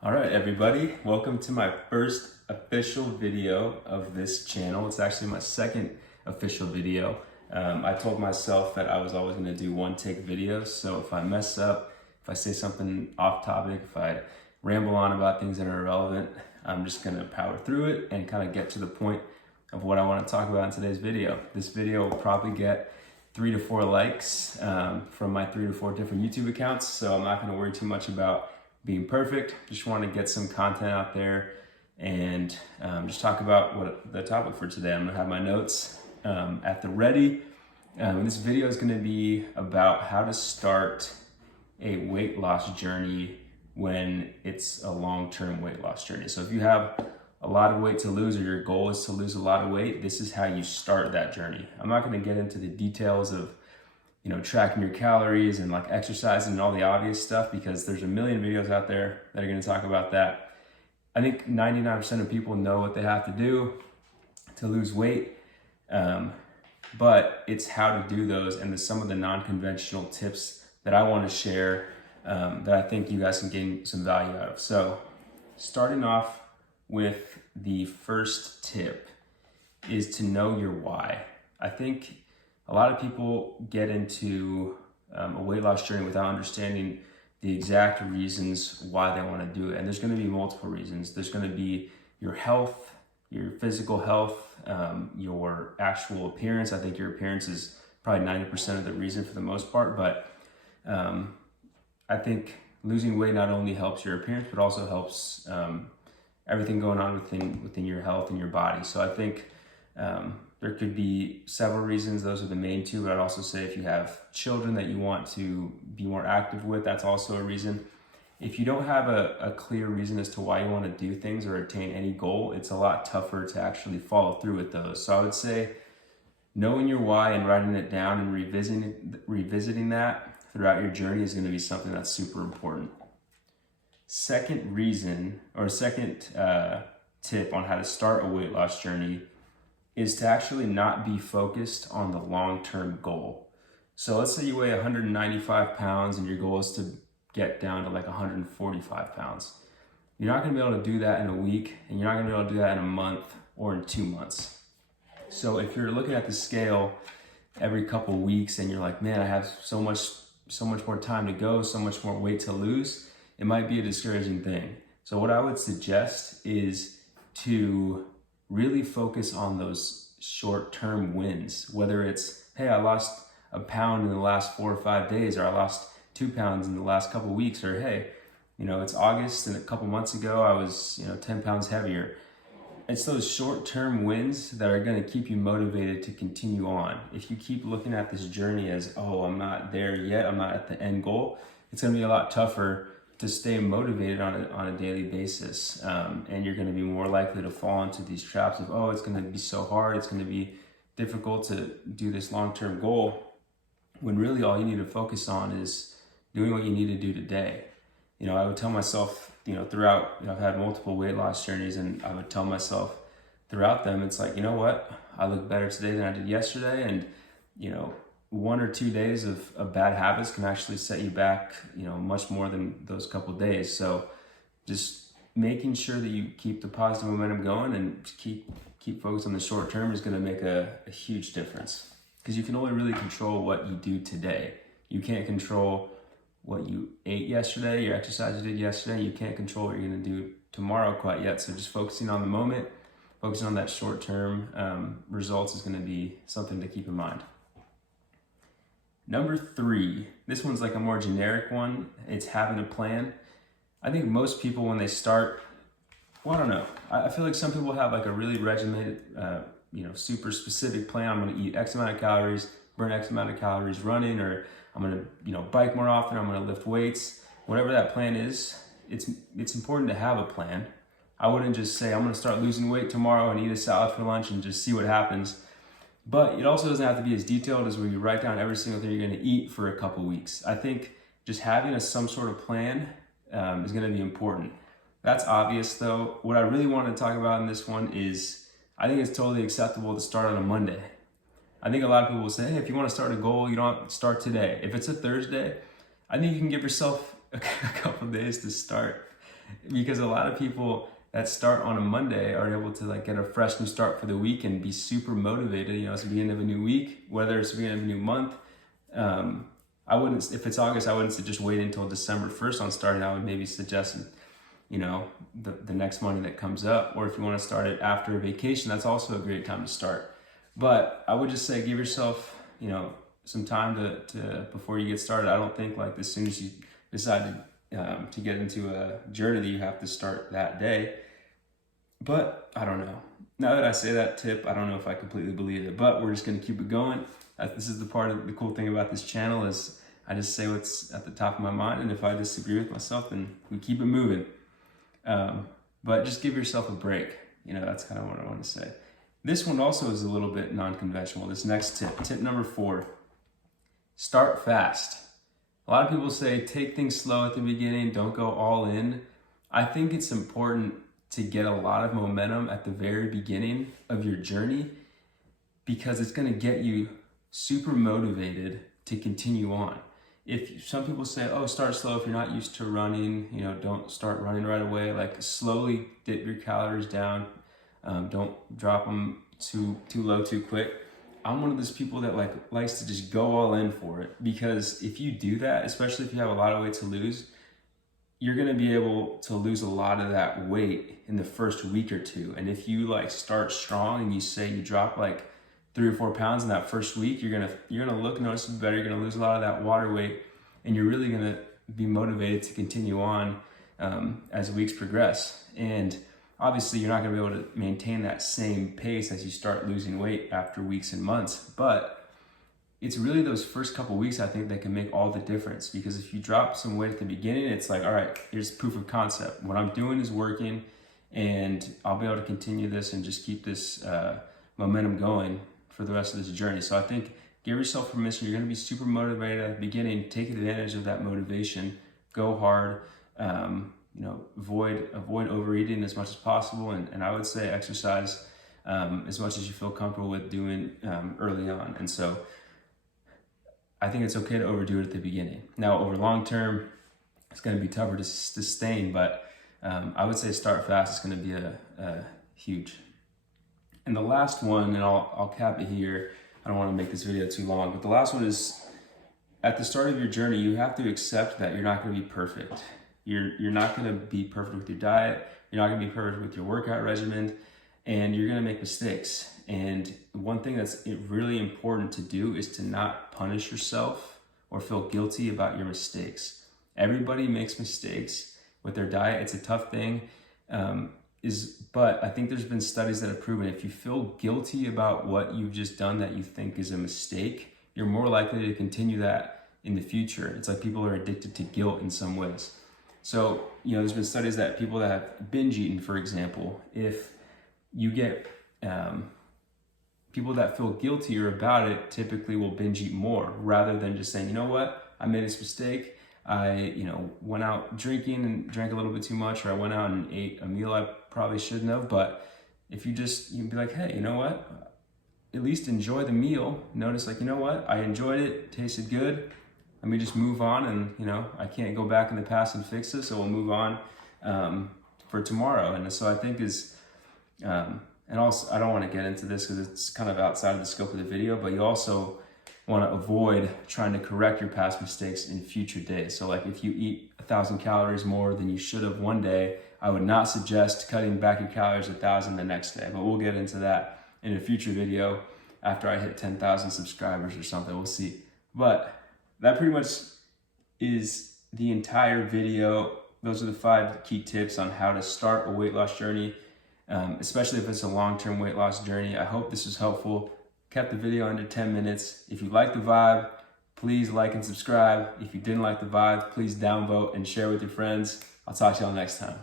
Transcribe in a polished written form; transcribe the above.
All right, everybody, welcome to my first official video of this channel. It's actually my second official video. I told myself that I was always gonna do one take videos, so if I mess up, if I say something off topic, if I ramble on about things that are irrelevant, I'm just gonna power through it and kind of get to the point of what I wanna talk about in today's video. This video will probably get 3 to 4 likes from my 3 to 4 different YouTube accounts, so I'm not gonna worry too much about being perfect. Just want to get some content out there and just talk about what the topic for today. I'm gonna have my notes at the ready. This video is gonna be about how to start a weight loss journey when it's a long-term weight loss journey. So if you have a lot of weight to lose, or your goal is to lose a lot of weight, this is how you start that journey. I'm not gonna get into the details of tracking your calories and like exercising and all the obvious stuff, because there's a million videos out there that are going to talk about that. I think 99% of people know what they have to do to lose weight, but it's how to do those and some of the non-conventional tips that I want to share that I think you guys can gain some value out of. So starting off with the first tip is to know your why. I think a lot of people get into a weight loss journey without understanding the exact reasons why they want to do it. And there's going to be multiple reasons. There's going to be your health, your physical health, your actual appearance. I think your appearance is probably 90% of the reason for the most part. But I think losing weight not only helps your appearance, but also helps everything going on within your health and your body. So I think there could be several reasons. Those are the main two, but I'd also say if you have children that you want to be more active with, that's also a reason. If you don't have a clear reason as to why you want to do things or attain any goal, it's a lot tougher to actually follow through with those. So I would say knowing your why and writing it down and revisiting that throughout your journey is going to be something that's super important. Second reason, or second tip on how to start a weight loss journey, is to actually not be focused on the long-term goal. So let's say you weigh 195 pounds and your goal is to get down to like 145 pounds. You're not gonna be able to do that in a week, and you're not gonna be able to do that in a month or in 2 months. So if you're looking at the scale every couple weeks and you're like, man, I have so much more time to go, so much more weight to lose, it might be a discouraging thing. So what I would suggest is to really focus on those short-term wins, whether it's, hey, I lost a pound in the last 4 or 5 days, or I lost 2 pounds in the last couple weeks, or hey, it's August and a couple months ago I was 10 pounds heavier. It's those short-term wins that are going to keep you motivated to continue on. If you keep looking at this journey as, oh, I'm not there yet, I'm not at the end goal, it's going to be a lot tougher to stay motivated on a daily basis, and you're going to be more likely to fall into these traps of, oh, it's going to be so hard, it's going to be difficult to do this long-term goal, when really all you need to focus on is doing what you need to do today. I would tell myself, throughout, I've had multiple weight loss journeys, and I would tell myself throughout them, it's like, you know what, I look better today than I did yesterday, and 1 or 2 days of bad habits can actually set you back, much more than those couple of days. So just making sure that you keep the positive momentum going and keep focused on the short term is going to make a huge difference, because you can only really control what you do today. You can't control what you ate yesterday, your exercise you did yesterday. You can't control what you're going to do tomorrow quite yet. So just focusing on the moment, focusing on that short term results is going to be something to keep in mind. Number 3, this one's like a more generic one. It's having a plan. I think most people, when they start, well, I don't know. I feel like some people have like a really regimented, super specific plan. I'm gonna eat X amount of calories, burn X amount of calories running, or I'm gonna, bike more often, I'm gonna lift weights. Whatever that plan is, it's important to have a plan. I wouldn't just say, I'm gonna start losing weight tomorrow and eat a salad for lunch and just see what happens. But it also doesn't have to be as detailed as where you write down every single thing you're going to eat for a couple weeks. I think just having some sort of plan is going to be important. That's obvious though. What I really want to talk about in this one is, I think it's totally acceptable to start on a Monday. I think a lot of people will say, hey, if you want to start a goal, you don't start today. If it's a Thursday, I think you can give yourself a couple days to start. because a lot of people that start on a Monday are able to like get a fresh new start for the week and be super motivated. You know, it's the beginning of a new week, whether it's the beginning of a new month. I wouldn't, if it's August, I wouldn't just wait until December 1st on starting. I would maybe suggest, you know, the next Monday that comes up, or if you want to start it after a vacation, that's also a great time to start. But I would just say give yourself, you know, some time to before you get started. I don't think like as soon as you decide to get into a journey that you have to start that day. But I don't know. Now that I say that tip, I don't know if I completely believe it, but we're just going to keep it going. This is the part of the cool thing about this channel is I just say what's at the top of my mind, and if I disagree with myself, then we keep it moving. But just give yourself a break. You know, that's kind of what I want to say. This one also is a little bit non-conventional. This next tip number 4, start fast. A lot of people say take things slow at the beginning, don't go all in. I think it's important to get a lot of momentum at the very beginning of your journey because it's going to get you super motivated to continue on. If some people say, oh, start slow if you're not used to running, you know, don't start running right away. Like slowly dip your calories down. Don't drop them too low too quick. I'm one of those people that likes to just go all in for it, because if you do that, especially if you have a lot of weight to lose, you're going to be able to lose a lot of that weight in the first week or two. And if you like start strong and you say you drop like 3 or 4 pounds in that first week, you're gonna look noticeably better. You're gonna lose a lot of that water weight, and you're really gonna be motivated to continue on as weeks progress. And obviously, you're not gonna be able to maintain that same pace as you start losing weight after weeks and months. But it's really those first couple weeks, I think, that can make all the difference. Because if you drop some weight at the beginning, it's like, all right, here's proof of concept. What I'm doing is working, and I'll be able to continue this and just keep this momentum going for the rest of this journey. So I think give yourself permission. You're going to be super motivated at the beginning. Take advantage of that motivation. Go hard. You know, avoid overeating as much as possible, and I would say exercise as much as you feel comfortable with doing early on. And so I think it's okay to overdo it at the beginning. Now, over long term, it's going to be tougher to sustain, but I would say start fast. It's going to be a huge. And the last one, and I'll cap it here. I don't want to make this video too long, but the last one is, at the start of your journey, you have to accept that you're not going to be perfect. You're not going to be perfect with your diet. You're not going to be perfect with your workout regimen, and you're going to make mistakes. And one thing that's really important to do is to not punish yourself or feel guilty about your mistakes. Everybody makes mistakes with their diet. It's a tough thing. But I think there's been studies that have proven if you feel guilty about what you've just done that you think is a mistake, you're more likely to continue that in the future. It's like people are addicted to guilt in some ways. So, you know, there's been studies that people that have binge eaten, for example, if you get people that feel guiltier about it, typically will binge eat more rather than just saying, you know what, I made this mistake. I, went out drinking and drank a little bit too much, or I went out and ate a meal I probably shouldn't have. But if you be like, hey, you know what? At least enjoy the meal. Notice like, you know what? I enjoyed it, tasted good. Let me just move on, and I can't go back in the past and fix this, so we'll move on for tomorrow. And so I think and also I don't want to get into this because it's kind of outside of the scope of the video, but you also want to avoid trying to correct your past mistakes in future days. So like if you eat 1,000 calories more than you should have one day, I would not suggest cutting back your calories 1,000 the next day, but we'll get into that in a future video after I hit 10,000 subscribers or something. We'll see. But that pretty much is the entire video. Those are the 5 key tips on how to start a weight loss journey, especially if it's a long-term weight loss journey. I hope this was helpful. Kept the video under 10 minutes. If you like the vibe, please like and subscribe. If you didn't like the vibe, please downvote and share with your friends. I'll talk to y'all next time.